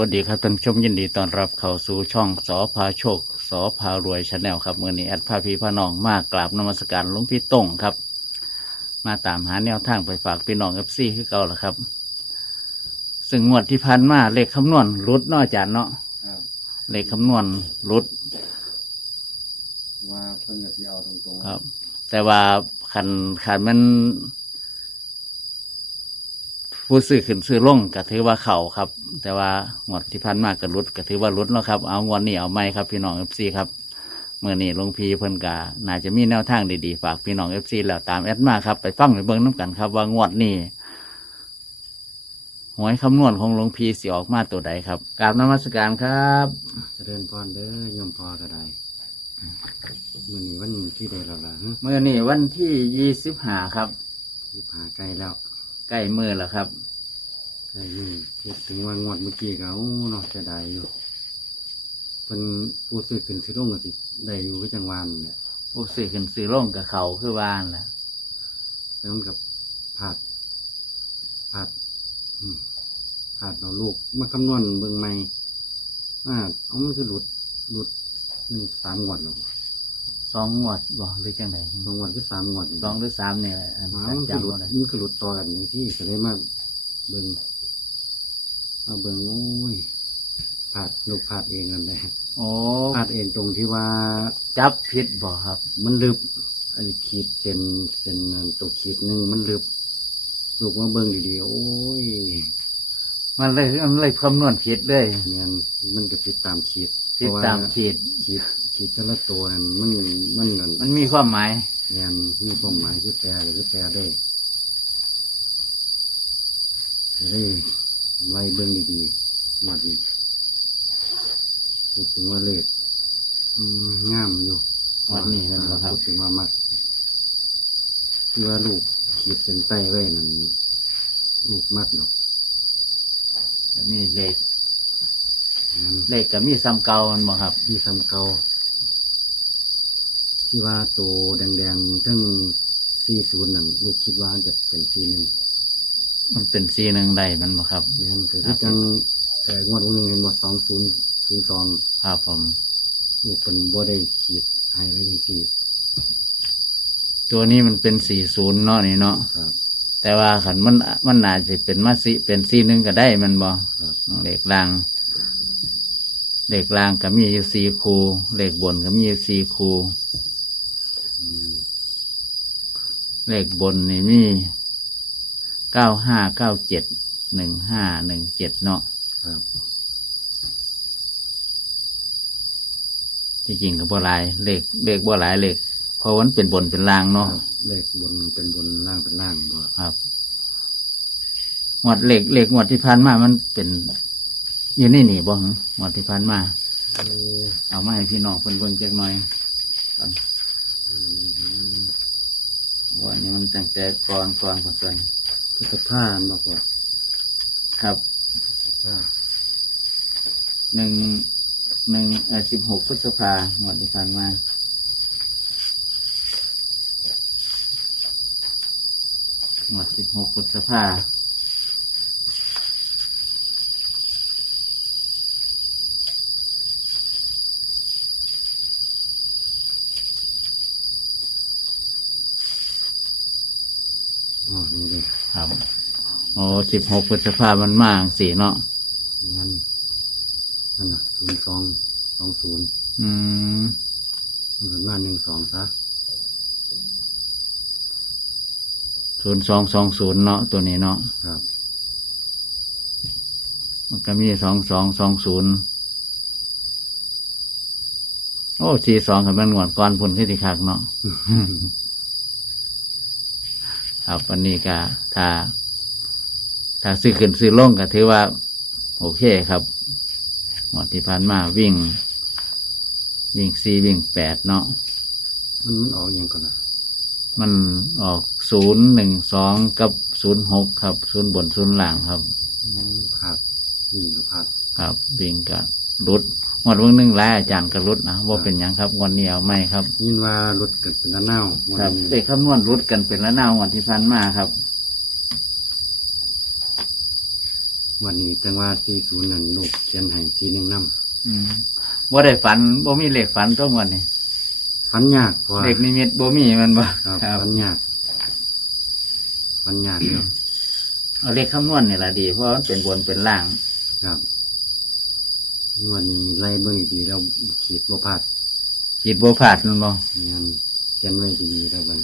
วัสดีครับท่านผู้ชมยินดีต้อนรับเข้าสู่ช่องสอพาโชคสอพารวยชาแนลครับเมื่อนี้แอดพาพีพาน้องมากราบนมัสการหลวงพี่ต้งครับ มาตามหาแนวทางไปฝากพี่น้องเอฟซีคือเก่าแล้วครับ ซึ่งงวดที่พันมาเลขคำนวณรุดเนาะอาจารย์เนาะครับเลขคำนวณรุดว่าเพิ่นก็สิเอาตรงๆครับ แต่ว่าขันขันมัน ผู้ซื้อขึ้นซื้อลงก็ถือว่าเข่าครับ แต่ว่างวดที่พันมากก็รุดก็ถือว่ารุดเนาะครับ เอางวดนี้เอาไม่ครับพี่น้องเอฟซีครับเมื่อนี้หลวงพีเพิ่นกาน่าจะมีแนวทางดีๆฝากพี่น้องเอฟซีแล้วตามแอดมาครับไปฟังไปเบิ่งน้ำกันครับ ว่างวดนี้หวยคำนวณของหลวงพีสิออกมาตัวใดครับกราบนมัสการครับเจริญพรเด้อยมพอก็ได้มื้อนี้วันที่ใดแล้วล่ะฮะเมื่อนี้วันที่ยี่สิบห้าครับยิบหาใกล้แล้ว ใกล้มือแล้วครับใกล้นี่คิดถึงว่างวดเมื่อกี้ก็โอ้เนาะเสียดายอยู่เพิ่นผู้ซื้อขึ้นซื้อลงก็สิได้อยู่คือจังหวานเนี่ยผู้ซื้อขึ้นซื้อลงกับเขาคือวานแหละแล้วมันกับผาดผาดอืมผาดเราลูกมาคำนวณเบิ่งใหม่ว่าเอามันคือหลุดหลุดมันสามงวดแล้ว สองงวดบ่หรือจังไดสองงวดคือสามงวดนี่สองหรือสามเนี่ยอันมาอันมันก็หลุจำดบ่ได้มันก็หลุดต่อกันอย่างที่ก็เลยมาเบิ่งมาเบิ่งโอ้ยผาดลูกผาดเองนั่นแหละโอ้ผาดเองตรงที่ว่า จับผิดบ่ครับ มันลึบอันนี้ขีดเส้นเส้นอันตัวขีดหนึ่งมันลึบลูกมาเบิ่งดีๆโอ้ยมันเลยมันเลยคำนวณผิดเลยเนี่ยมันก็ผิดตามขีดผิดตามผิดขีดขีด แต่ละตัวนั่นมันมันนั่นมันมีความหมายเนี่ยมีความหมายคือแปลหรือคือแปลได้จะได้ไล่เบิ่งดีๆงวดนี้พูดถึงว่าเลขอืมงามอยู่วันนี้นั่นบ่ครับพูดถึงว่ามักที่ว่าลูกขีดเส้นใต้ไว้นั่นลูกมักดอกมีเลขงั้นเลขกับมีซ้ำเก่ามันบ่ครับ มีคำเก่า ที่ว่าตัวแดงๆทั้งสี่ศูนย์นั่นลูกคิดว่าจะเป็นสี่หนึ่งมันเป็นซีหนึ่งใดมันบ่ครับ แม่นก็คือจังเอ่องวดวันหนึงเห็นว่าสองศูนย์ศูนย์สองครับผม ลูกเป็นบ่ได้ขีดให้ไว้ยังสี่ตัวนี้มันเป็นสี่ศูนย์เนาะนี่เนาะครับ แต่ว่าขันมันมันน่าจะเป็นมาสิเป็นซีหนึ่งก็ได้มันบ่ครับเลขล่างเลขล่างก็มีอยู่สี่คูเลขบนก็มีอยู่สี่คู แม่น เลขบนนี่มีเก้าห้าเก้าเจ็ดหนึ่งห้าหนึ่งเจ็ดเนาะครับ ที่จริงก็บ่หลาย เลขเลขบ่หลายเลขเพราะมันเป็นบนเป็นล่างเนาะครับเลขบนเป็นบนล่างเป็นล่างบ่ครับหมวดเลขเลขหมวดที่ผ่านมา มันเป็นอยู่ในี่นี่บ่หึหมวดที่ผ่านมาโอ้เอามาให้พี่น้องเพิ่นเบิ่งจักหน่อยครับอืม ว่านี่มันตั้งแต่ก่อนก่อนก่อนก่อนพุทธภาพบอกว่าครับหนึ่งหนึ่งเออสิบหกพฤษภาหมดที่ผ่านมาหมดสิบหกพฤษภา อ๋อนี่เลย ครับโอ้สิบหกพฤษภามันมากสี่เนาะงั้นนั่นน่ะศูนย์สองสองศูนย์อืมมันเป็นมาหนึ่งสองซะศูนย์สองสองศูนย์เนาะตัวนี้เนาะครับ มันก็มีสองสองสองศูนย์โอ้สี่สองกับมันหวดก่อนผลขึ้นที่คักเนาะ ครับวันนี้ก็ถ้า ถ้าซื้อขึ้นซื้อลงก็ถือว่า โอเคครับหมดที่ผ่านมาวิ่ง วิ่งสี่วิ่งแปดเนาะมันมันออกอยังก่อนนะมันออกศูนย์หนึ่งสองกับศูนย์หกครับศูนย์บนศูนย์ล่างครับอืมผัดวิ่งกับผัดครับวิ่งกับรุด งวดวันหนึ่งหลายอาจารย์ก็รุดนะว่าเป็นหยังครับงวันนี้เอาไม่ครับยินว่ารถเกิดเป็นน้ำเน่าวันครับนี้เด็กคำนวณรุดกันเป็นละนาวงวันที่พันมาครับ วันนี้จังว่าสี่ศูนย์นั่นลูกเขียนให้สี่หนึ่งน้อืมบ่ได้ฝันบ่มีเลขฝันตัวงวดนี่ำฟันยากเพราะว่าเลขนิมิตบ่มีแมันบ่ครับฟันยากฟันยากเดียวเอาเลขคำนวณนี่ล่ะดี เพราะมันเป็นบนเป็นล่าง ครับ วันนี้ไล่เบื้องดีๆแล้วขีดบ่พลาดขีดบ่พลาดแมันบ่เนียนเขียนไว้ดีๆแล้วมัน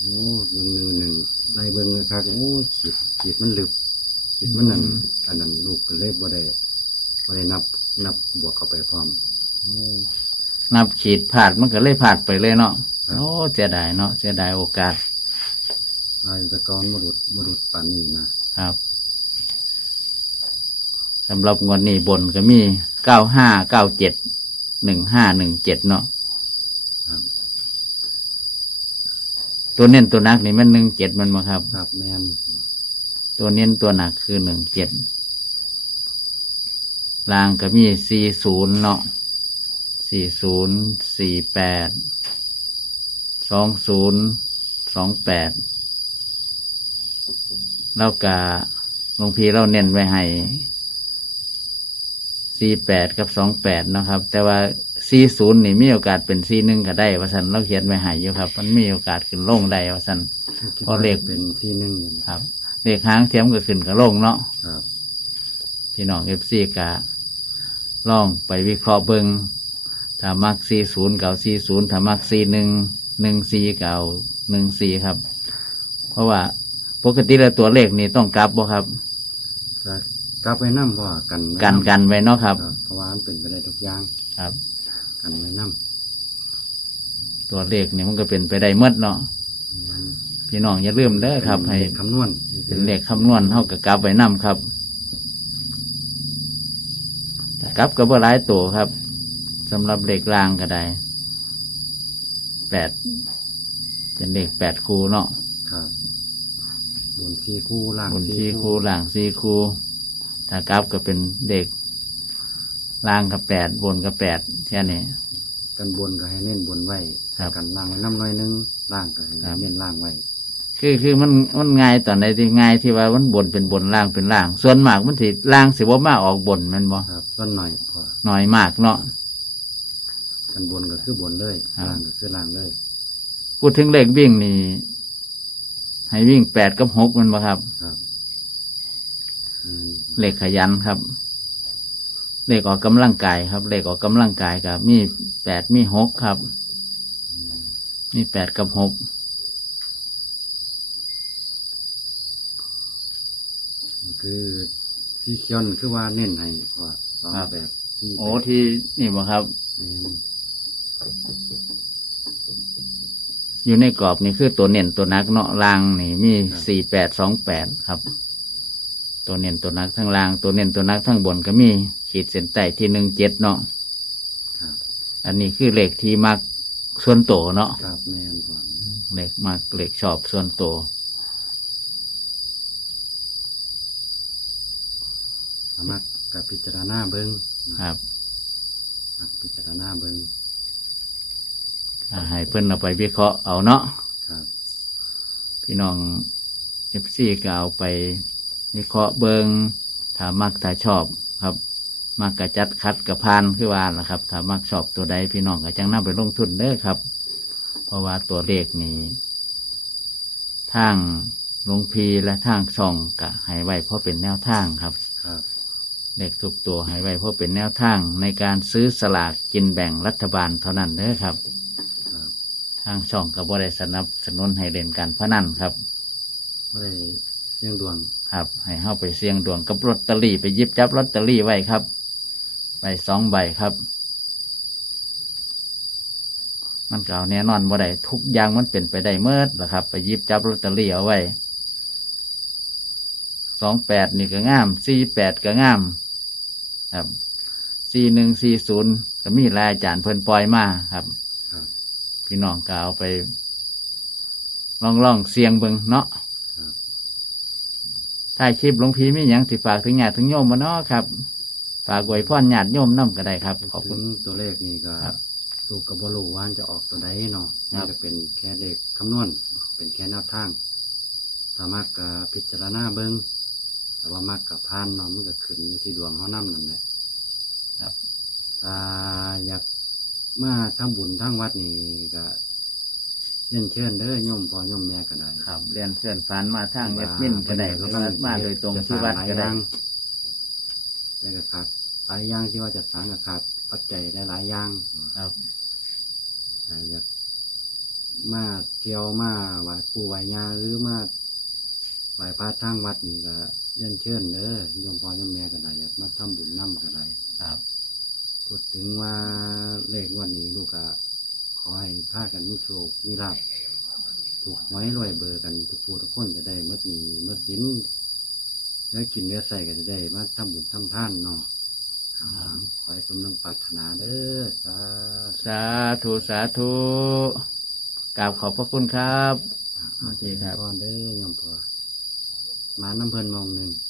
โอ้หนึ่งหนึ่งหนึ่งไล่เบิ้งนะครับโอ้ขีดขีดมันลึกขีดมันนั่นอันนั้นลูกก็เลยบ่ได้บ่ได้นับนับบวกเข้าไปพร้อมโอ้นับขีดพลาดมันก็เลยพลาดไปเลยเนาะครับโอ้เสียดายเนาะเสียดายโอกาสลายตะกอนมรุดมรุดปานนี้นะครับ สำหรับงวดนี้บนก็มีเก้าห้าเก้าเจ็ดหนึ่งห้าหนึ่งเจ็ดเนาะครับตัวเน้นตัวนักนี่มันหนึ่งเจ็ดมันมาครับ ครับแมนตัวเน้นตัวหนักคือหนึ่งเจ็ดลางก็มีสี่ศูนย์เนาะสี่ศูนย์สี่แปดสองศูนย์สองแปดแล้วก็หลวงพี่เราเน้นไว้ให้ สี่แปดกับสองแปดนาะครับ แต่ว่าสี่ศูนย์นี่มีโอกาสเป็นสี่หนึ่งก็ได้ว่าสันเราเขียนไว้ให้อยู่ครับ มันมีโอกาสขึ้นลงได้ว่าสันคิดพอว่าเลขเป็นที่หนึ่งอยู่นะครับ เลขหางเทียมก็ขึ้นกับลงเนาะครับ พี่น้องเอฟซีกะลองไปวิเคราะห์เบิงถ้ามักซีศูนย์เก่าซีศูนย์ถ้ามักซีหนึ่งหนึ่งซีเก่าหนึ่งซีครับ เพราะว่าปกติแล้วตัวเลขนี่ต้องกลับบ่ครับ ก็กลับไปน้ำเพราะว่ากันไว้กันำกันไว้เนาะครับเพราะว่ามันเป็นไปได้ทุกอย่างครับ กันไว้น้ตัวเลขนี่มันก็เป็นไปได้เมดเนาะำพี่น้องอย่าลืมเด้อครับ ให้เป็นเลขคำนวณเป็นเลขคำนวณเท่ากับกลับไว้นํครับแต่กลับก็บ่หลายตัวครับสำหรับเลขรางก็ได้แปดเป็นเลขแปดคูเนาะครับบนสี่คู่ล่างบนสี่สี่คูหลังสี่คู ถ้ากราฟก็เป็นเด็กล่างกับแปดบนกับแปดแค่นี้ กันบนก็ให้เน้นบนไว้ครับกันล่างไว้น้ำน้อยหนึงล่างก็ให้ครับ เน้นล่างไว้คือคือมันมันง่ายตอนไหนที่ง่ายที่ว่ามันบนเป็นบนล่างเป็นล่าง ส่วนมากมันสิล่างสิว่ามาออกบนแมันบ่ครับส่วนหน่อยพอน้อยมากเนาะ กันบนก็คือบนเลยครับ ล่างก็คือล่างเลยพูดถึงเลขวิ่งนี่ ให้วิ่งแปดกับหกแมันบ่ครับ ครับอืม เลขขยันครับ เลขออกกำลังกายครับ เลขออกกำลังกายกับ มีแปดมีหกครับ มีแปดกับหกคือที่เขียนคือว่าเน้นให้พอสองแบบที่โอ้ที่นี่บ่ครับแม่นอยู่ในกรอบนี่คือตัวเน้นตัวนักเนาะรางนี่มีสี่แปดสองแปดครับ ตัวเน้นตัวนักทั้งราง ตัวเน้นตัวนักทั้งบนก็มีขีดเส้นใต้ที่หนึ่งเจ็ดเนาะครับอันนี้คือเลขที่มักส่วนโตวเนาะครับแม่นพอแม่นเลขมักเลขชอบส่วนโตวสามารถกับพิจารณาเบิ้งครับมักพิจารณาเบิ้งอ่าให้เพิ่นเอาไปวิเคราะห์เอาเนาะ ครับ พี่น้องเอฟซีก็เอาไป วิเคราะห์เบิงถ้ามักถ้าชอบครับ มักกระจัดคัดกระพานคือว่านะครับถ้ามักชอบตัวใดพี่น้องก็จังนำไปลงทุนเด้อครับ เพราะว่าตัวเลขนี้ทางหลวงพีและทางช่องก็ให้ไว้เพราะเป็นแนวทางครับครับเลขทุกตัวให้ไว้เพราะเป็นแนวทางในการซื้อสลากกินแบ่งรัฐบาลเท่านั้นเด้อครับครับทางช่องก็บ่ได้สนับสนุนให้เล่นการพนันครับไม่ได้ เสี่ยงดวงครับ ให้เข้าไปเสี่ยงดวงกับลอตเตอรี่ไปหยิบจับลอตเตอรี่ไว้ครับใบสองใบครับ มันก็เอาแน่นอนว่าได้ทุกอย่างมันเป็นไปได้เมื่อละครับ ไปหยิบจับลอตเตอรี่เอาไว้สองแปดนี่ก็งามสี่แปดก็งาม ครับสี่หนึ่งสี่ศูนย์ก็มีรายอาจารย์เพิ่นปล่อยมาครับครับพี่น้องก็เอาไปลองลองเสียงเบิงเนาะ ครับถ่ายคลิปหลวงพี่มีอย่างสิฝากถึงญาติถึงโยมมาเนาะครับ ฝากไว้พ่อญาติโยมน้ำก็ได้ครับ ขอบคุถึณงตัวเลขนี่ก็ครับลูกกับบรูว่าจะออกตัวใดเนาะครันี่บจะเป็นแค่เลขคำนวณเป็นแค่แนวทางสามารถกับพิจารณาเบิ้งแต่ว่ามากกับพานเนาะมันก็ขึ้นอยู่ที่ดวงเขานำนั่นแหละครับ ถ้าอยากมาทำบุญทั้งวัดนี่ก็ เรียนเชิญเด้อโยมพ่อโยมแม่ก็ได้ครับเรียนเชิญฝันมาทางเอดมินก็ได้หรือว่ามาโดยตรงที่วัดก็ได้แต่ก็ขาดหลายอย่างที่ว่าจะสร้างก็ขาดปัจจัยหลายๆอย่างครับแต่อยากมาเที่ยวมาไหว้ปู่ไหว้ย่าหรือมาไหว้พระทางวัดนี่ก็เรียนเชิญเด้อโยมพ่อโยมแม่ก็ได้อยากมาทำบุญนำก็ได้ครับพูดถึงว่าเลขงวันนี้ลูกก็ขอ ให้พากันมีโชคมีลาภถูกไว้รวยเบอร์กันทุกผู้ทุกคนจะได้เมื่อมีเมื่อสินแล้วกินเนื้อใส่ก็จะได้มาทำบุญทำท่านเนาะอ่าขอให้สมดังปรารถนาเด้อสาธุสาธุสาธุกราบขอบพระคุณครับโอเคครับพ่อเด้อโยมพ่อมาน้ำเพลินมองหนึ่งค